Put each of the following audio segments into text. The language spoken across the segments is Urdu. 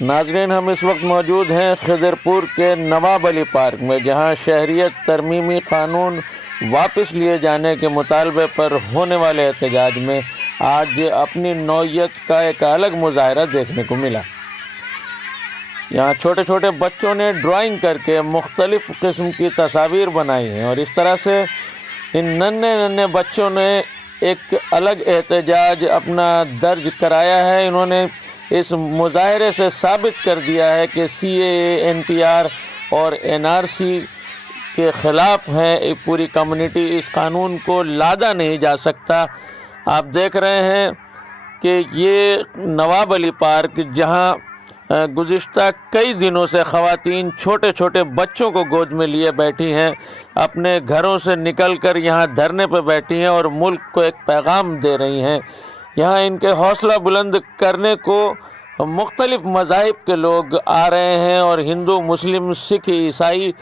ناظرین، ہم اس وقت موجود ہیں خضرپور کے نواب علی پارک میں، جہاں شہریت ترمیمی قانون واپس لیے جانے کے مطالبے پر ہونے والے احتجاج میں آج اپنی نوعیت کا ایک الگ مظاہرہ دیکھنے کو ملا۔ یہاں چھوٹے چھوٹے بچوں نے ڈرائنگ کر کے مختلف قسم کی تصاویر بنائی ہیں، اور اس طرح سے ان ننھے بچوں نے ایک الگ احتجاج اپنا درج کرایا ہے۔ انہوں نے اس مظاہرے سے ثابت کر دیا ہے کہ سی اے اے، این پی آر اور این آر سی کے خلاف ہے پوری کمیونٹی۔ اس قانون کو لادا نہیں جا سکتا۔ آپ دیکھ رہے ہیں کہ یہ نواب علی پارک، جہاں گزشتہ کئی دنوں سے خواتین چھوٹے چھوٹے بچوں کو گود میں لیے بیٹھی ہیں، اپنے گھروں سے نکل کر یہاں دھرنے پہ بیٹھی ہیں اور ملک کو ایک پیغام دے رہی ہیں۔ یہاں ان کے حوصلہ بلند کرنے کو مختلف مذاہب کے لوگ آ رہے ہیں، اور ہندو، مسلم، سکھ، عیسائی،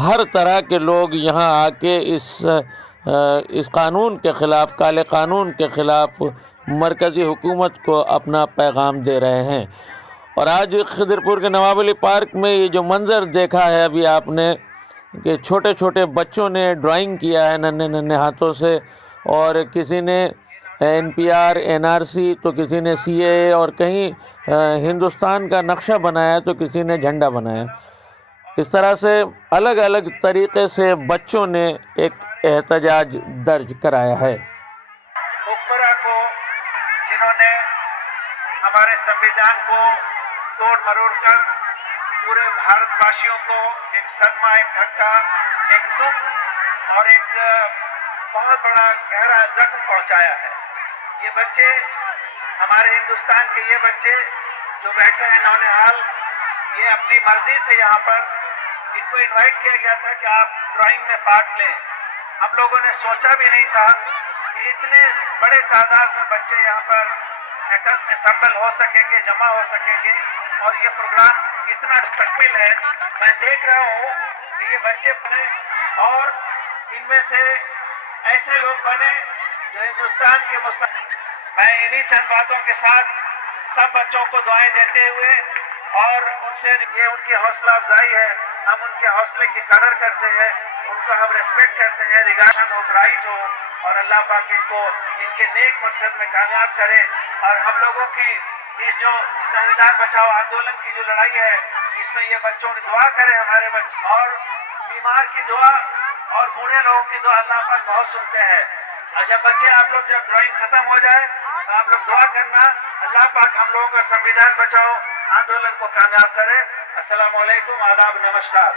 ہر طرح کے لوگ یہاں آ کے اس قانون کے خلاف، کالے قانون کے خلاف مرکزی حکومت کو اپنا پیغام دے رہے ہیں۔ اور آج خضرپور کے نواب علی پارک میں یہ جو منظر دیکھا ہے ابھی آپ نے، کہ چھوٹے چھوٹے بچوں نے ڈرائنگ کیا ہے ننھے ہاتھوں سے، اور کسی نے N P R, N R C, تو کسی نے سی اے اے، اور کہیں ہندوستان کا نقشہ بنایا تو کسی نے جھنڈا بنایا۔ اس طرح سے الگ الگ طریقے سے بچوں نے ایک احتجاج درج کرایا ہے۔ حکمراں کو، جنہوں نے ہمارے سنویدھان کو توڑ مروڑ کر پورے بھارت واسیوں کو ایک صدمہ، ایک دھکا، ایک دکھ اور ایک بہت بڑا گہرا زخم پہنچایا ہے۔ یہ بچے، ہمارے ہندوستان کے یہ بچے جو بیٹھے ہیں نونہال، یہ اپنی مرضی سے یہاں پر، ان کو انوائٹ کیا گیا تھا کہ آپ ڈرائنگ میں پارٹ لیں۔ ہم لوگوں نے سوچا بھی نہیں تھا کہ اتنے بڑے تعداد میں بچے یہاں پر اسمبل ہو سکیں گے، جمع ہو سکیں گے، اور یہ پروگرام اتنا مستقبل ہے۔ میں دیکھ رہا ہوں کہ یہ بچے بنے، اور ان میں سے ایسے لوگ بنے جو ہندوستان کے مستقبل۔ میں انہی چند باتوں کے ساتھ سب بچوں کو دعائیں دیتے ہوئے، اور ان سے یہ ان کی حوصلہ افزائی ہے، ہم ان کے حوصلے کی قدر کرتے ہیں، ان کو ہم ریسپیکٹ کرتے ہیں، ریگارڈ ہو، برائٹ ہو، اور اللہ پاک ان کو ان کے نیک مقصد میں کامیاب کرے۔ اور ہم لوگوں کی اس جو سنویدھان بچاؤ آندولن کی جو لڑائی ہے، اس میں یہ بچوں کی دعا کرے، ہمارے بچے، اور بیمار کی دعا اور بوڑھے لوگوں کی دعا اللہ پاک بہت سنتے ہیں۔ اور جب بچے، آپ لوگ جب ڈرائنگ ختم ہو جائے تو آپ لوگ دعا کرنا اللہ پاک ہم لوگوں کا سنویدھان بچاؤ آندولن کو کامیاب کرے۔ السلام علیکم، آداب، نمسکار۔